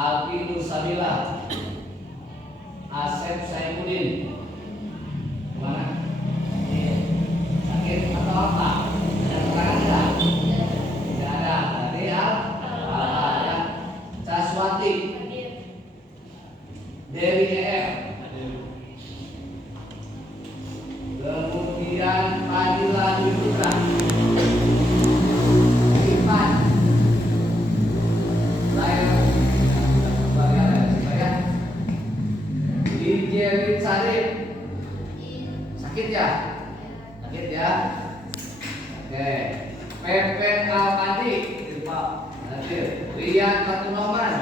Alfi Nusabila, Asep Saifuddin. Mana? Sakit atau apa? Ada keterangan tidak? Tidak ada. Berarti ya. Caswati, Dewi EF. Kemudian Fadila Dwi Putra, Irfan, Dijerit Sarif. Sakit ya? Sakit ya? Oke. Pepen Alpandi, hadir. Rian Fatunoman,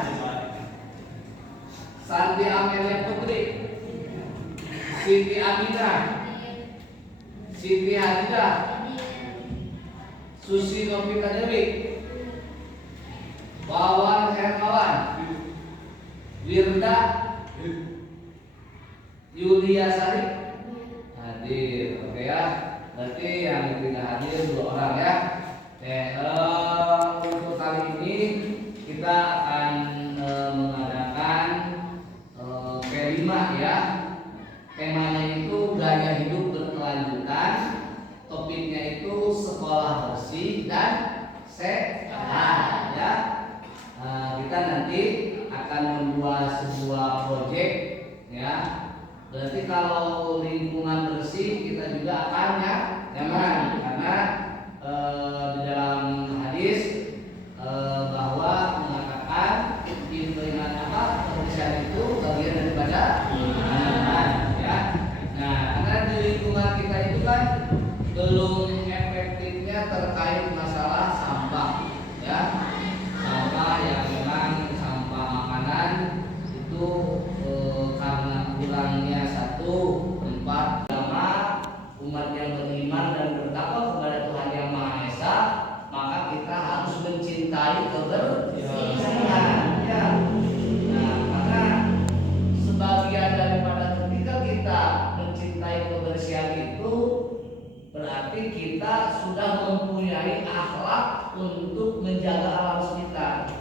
Sandi Amelia Putri, Siti Aminah, Siti Hadidah, Susi Novita Dewi, Wawan Hermawan, Wirda, Yulia Sari hadir. Oke ya, berarti yang tidak hadir 2 orang ya. Untuk kali ini kita akan mengadakan kelima ya. Temanya itu gaya hidup berkelanjutan. Topiknya itu sekolah bersih dan sehat ya. Kita nanti akan membuat sebuah proyek ya. Berarti kalau lingkungan bersih kita juga akan nyaman karena di dalam hadis bahwa mengatakan intinya apa kebersihan itu bagian daripada iman ya. Nah, karena di lingkungan kita itu kan belum efektifnya terkait masalah sampah ya. Sampah yang memang sampah makanan itu karena kurangnya satu tempat agama umat yang beriman dan bertakwa kepada Tuhan Yang Maha Esa, maka kita harus mencintai kebersihan ya. Nah, karena sebagian daripada ketika kita mencintai kebersihan itu berarti kita sudah mempunyai akhlak untuk menjaga alam sekitar.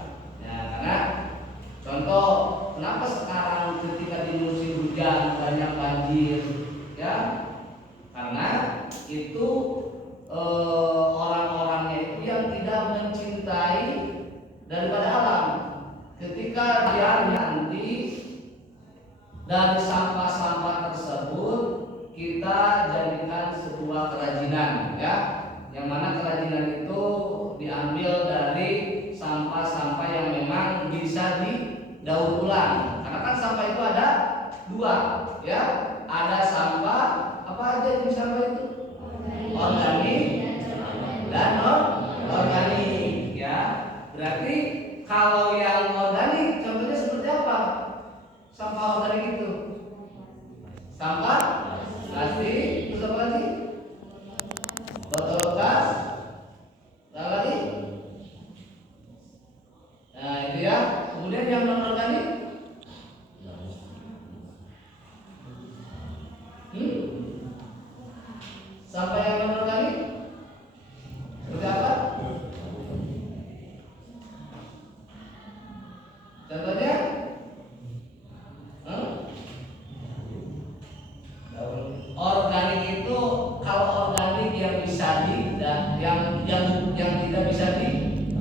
Nah, karena contoh kenapa sekarang ketika di musim hujan banyak banjir ya, karena itu orang-orangnya itu yang tidak mencintai daripada alam. Ketika dia nanti dari sampah-sampah tersebut kita jadikan sebuah kerajinan ya, yang mana kerajinan itu diambil dari sampah-sampah yang memang bisa didaur ulang. Karena kan sampah itu ada 2 ya, ada sampah apa aja yang sampah itu? Organik dan non organik ya. Berarti kalau yang organik contohnya seperti apa? Sampah organik itu sampah plastik, terus apa lagi? Botol bekas, apa lagi? Nah itu ya. Kemudian yang non organik sampah yang non organik seperti apa? Contohnya organik itu, kalau organik yang bisa yang tidak bisa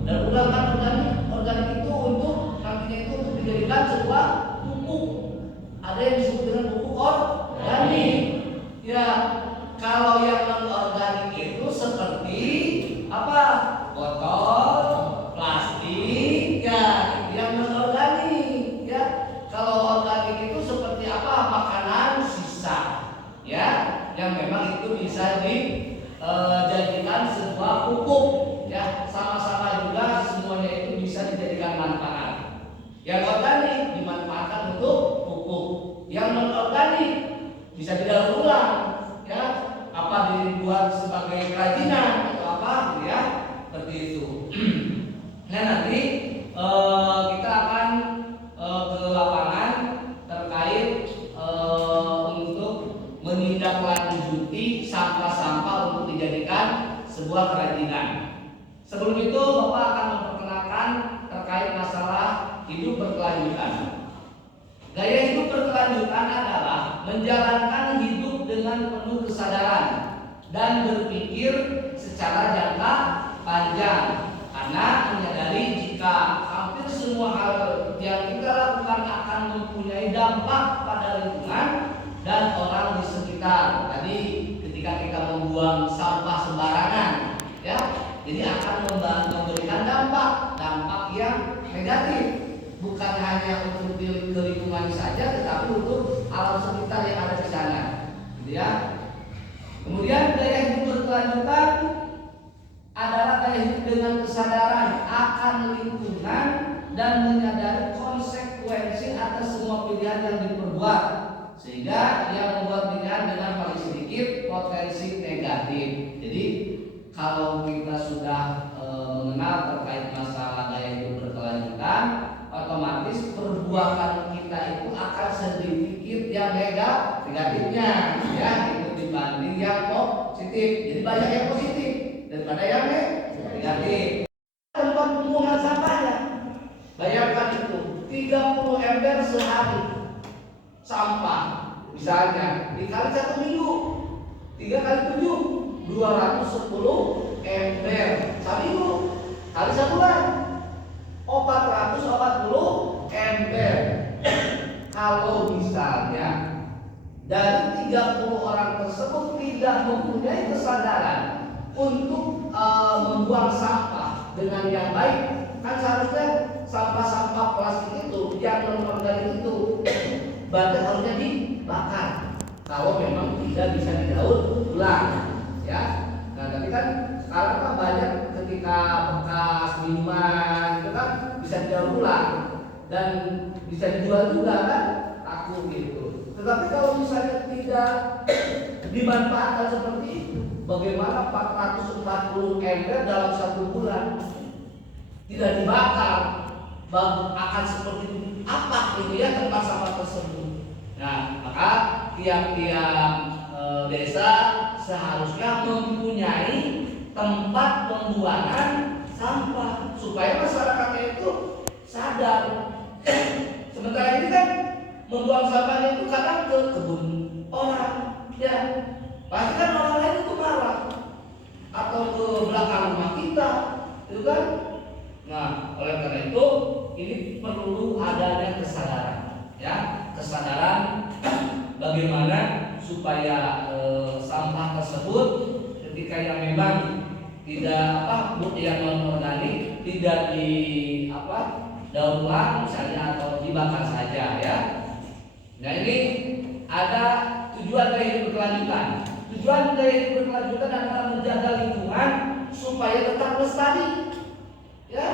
dan ulang kan organik itu untuk nantinya itu untuk dijadikan sebuah pupuk. Ada yang disebut dengan pupuk organik ya. Kalau yang non organik itu seperti apa? Botol plastik ya, yang non organik ya. Kalau organik itu seperti apa? Makanan sisa ya, yang memang itu bisa dijadikan sebuah pupuk ya. Sama-sama juga semuanya itu bisa dijadikan manfaat. Yang organik dimanfaatkan untuk pupuk, yang non organik bisa didaur ulang ya, apa dibuat sebagai kerajinan atau apa gitu ya, seperti itu. Nah nanti kita akan ke lapangan terkait untuk menindaklanjuti sampah-sampah untuk dijadikan sebuah kerajinan. Sebelum itu Bapak akan memperkenalkan terkait masalah hidup berkelanjutan. berkelanjutan. Gaya hidup berkelanjutan adalah menjalankan hidup dengan penuh kesadaran dan berpikir secara jangka panjang, karena menyadari jika hampir semua hal yang kita lakukan akan mempunyai dampak pada lingkungan dan orang di sekitar. Tadi ketika kita membuang sampah sembarangan, ya, jadi akan memberikan dampak yang negatif, bukan hanya untuk di lingkungan saja, tetapi untuk alam sekitar yang ada di sana, gitu ya. Kemudian gaya hidup berkelanjutan adalah gaya hidup dengan kesadaran akan lingkungan dan menyadari konsekuensi atas semua pilihan yang diperbuat, sehingga ia membuat pilihan dengan paling sedikit potensi negatif. Jadi kalau kita sudah mengenal terkait masalah gaya hidup berkelanjutan, otomatis perbuatan kita itu akan sedikit yang negatifnya, ya, itu dibanding yang positif. Jadi banyak yang positif daripada yang negatif. Tempat pembuangan sampahnya, bayangkan itu 30 ember sehari sampah, misalnya dikali 1 minggu 3 kali 7 210 ember seminggu kali 1 bulan 440 ember. Kalau misalnya dari 30 orang tersebut tidak mempunyai kesadaran untuk membuang sampah dengan yang baik, kan seharusnya sampah-sampah plastik itu yang non-organik itu berarti harusnya dibakar kalau memang tidak bisa didaur ulang, ya. Nah, tapi kan sekarang kan banyak ketika bekas minuman itu kan bisa didaur ulang dan bisa dijual juga kan, laku gitu. Tetapi kalau misalnya tidak dimanfaatkan seperti itu, bagaimana 440 ember dalam 1 bulan tidak dibakar, akan seperti apa itu ya tempat sampah tersebut. Nah, maka tiap-tiap desa seharusnya mempunyai tempat pembuangan sampah supaya masyarakatnya itu sadar. Sementara ini kan membuang sampahnya itu kadang ke kebun orang, ya, pasti kan orang lain itu marah, atau ke belakang rumah kita, itu kan. Nah, oleh karena itu ini perlu adanya kesadaran, ya, kesadaran bagaimana supaya sampah tersebut ketika yang memang tidak yang non organik tidak daur ulang misalnya atau dibakar saja, ya. Nah, ini ada tujuan gaya hidup berkelanjutan. Tujuan gaya hidup berkelanjutan adalah menjaga lingkungan supaya tetap lestari, ya.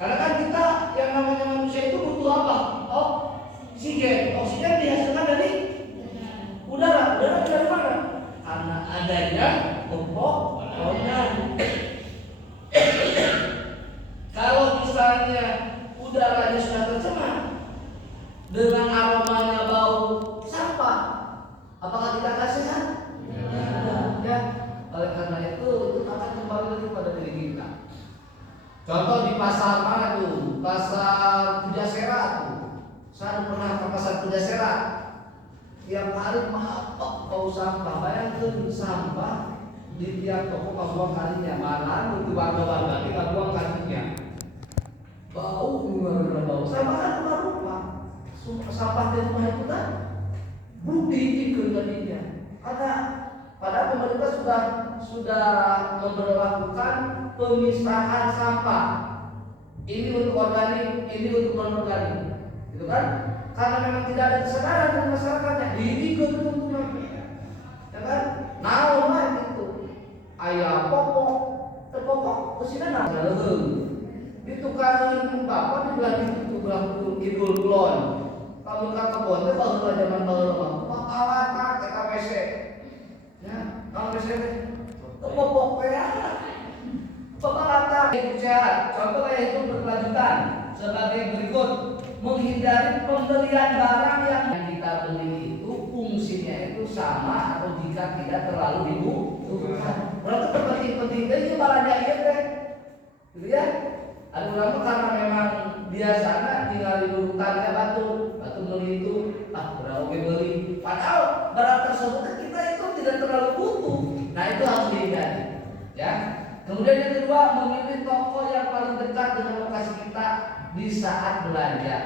Karena kan kita yang namanya manusia itu butuh apa? Oksigen. Oksigen dihasilkan dari udara. Udara dari mana? Karena adanya pepohonan. Kalau misalnya udaranya sudah tercemar dengan aromanya bau sampah, apakah kita akan sehat? Ya. Oleh karena itu akan kembali lagi pada diri kita. Contoh di pasar mana tuh? Pasar Pujasera tuh. Saya pernah ke pasar Pujasera. Tiap hari mapok bau sampah. Bayangkan sampah di tiap toko buang kalinya. Mana itu warga-warga kita buang kalinya. Bau gimana bau? Sampah kan rupa-rupa. Sampah di rumah itu kan budi ikut jadinya. Karena padahal pemerintah sudah memberlakukan pemisahan sampah. Ini untuk organik, ini untuk non organik, gitu kan? Karena memang tidak ada kesadaran dari masyarakatnya, diikut untuk ya kan? Naon itu, ayah pokok kesini nama ditukar bapak dibilang itu bilang idul kulon. Kalau kata kebon itu baru zaman baru makalah TKWC, ya kalau WC pokoknya Pemelatar hidup sehat, contoh gaya hidup berkelanjutan sebagai berikut: menghindari pembelian barang yang kita beli itu fungsinya itu sama atau jika tidak terlalu dibutuhkan. Berarti penting-penting ini malah deh, gitu ya. Ada ulama karena memang biasanya tinggal di urutannya batu beli itu berapa beli, padahal barang tersebut kita itu tidak terlalu butuh. Nah itu harus dihindari ya. Kemudian yang kedua, memilih toko yang paling dekat dengan lokasi kita di saat belanja.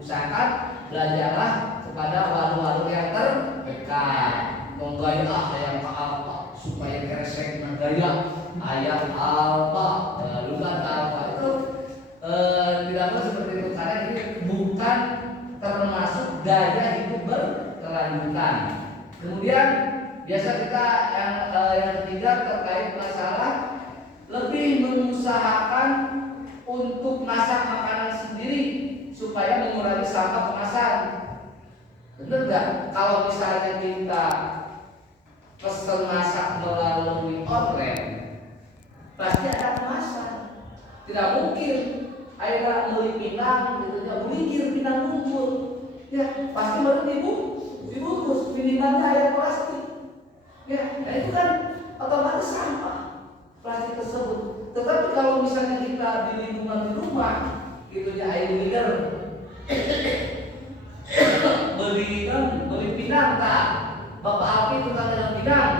Usahakan belajarlah kepada warung-warung yang terdekat. Menggaya yang apa supaya kresek gaya ayam apa luka apa itu tidak seperti itu, karena ini bukan termasuk gaya hidup berkelanjutan. Kemudian biasa kita yang ketiga terkait masalah lebih mengusahakan untuk masak makanan sendiri supaya mengurangi sampah kemasan. Benar nggak? Kalau misalnya kita pesan masak melalui online, pasti ada kemasan. Tidak mungkin akhirnya beli pinang, gitu ya, beli pinang bungkus, ya pasti baru dibungkus, minimalnya air plastik, ya, nah itu kan otomatis sampah plastik tersebut. Tetapi kalau misalnya kita di lingkungan di rumah, gitu ya, air mineral, beli pinang tak, bapak api tukang dalam pinang,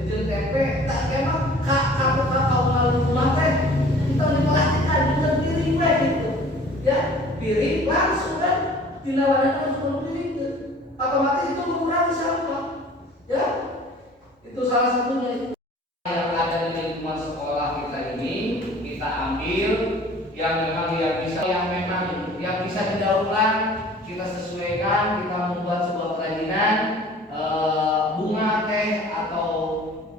itu tempe, tak emang kakak malu rumah teh, kita dipastikan dengan piring gitu, ya piring langsung kan, tinawanan langsung piring itu, otomatis itu mengurangi sampah, ya itu salah satunya. Yang ada di lingkungan sekolah kita ini kita ambil yang memang yang bisa didaur ulang, kita sesuaikan, kita membuat sebuah kerajinan bunga teh atau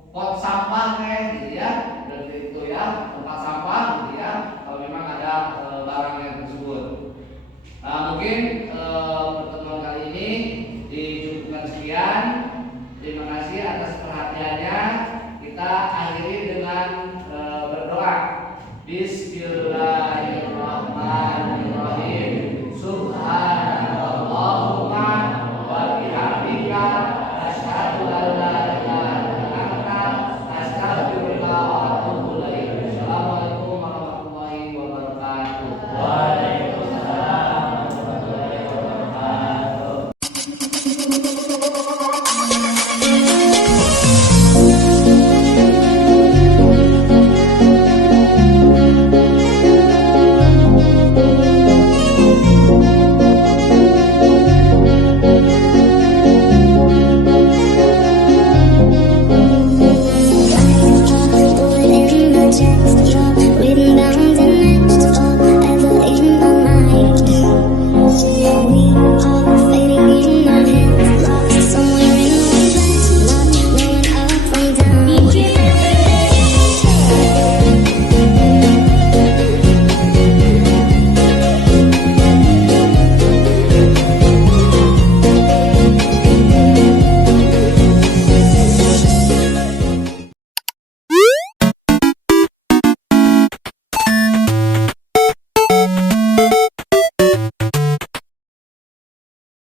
pot sampah teh gitu ya, dan itu ya tempat sampah gitu ya, kalau memang ada barang yang tersebut. Nah mungkin pertemuan kali ini dicukupkan sekian. Terima kasih atas perhatiannya. Kita akhiri dengan berdoa.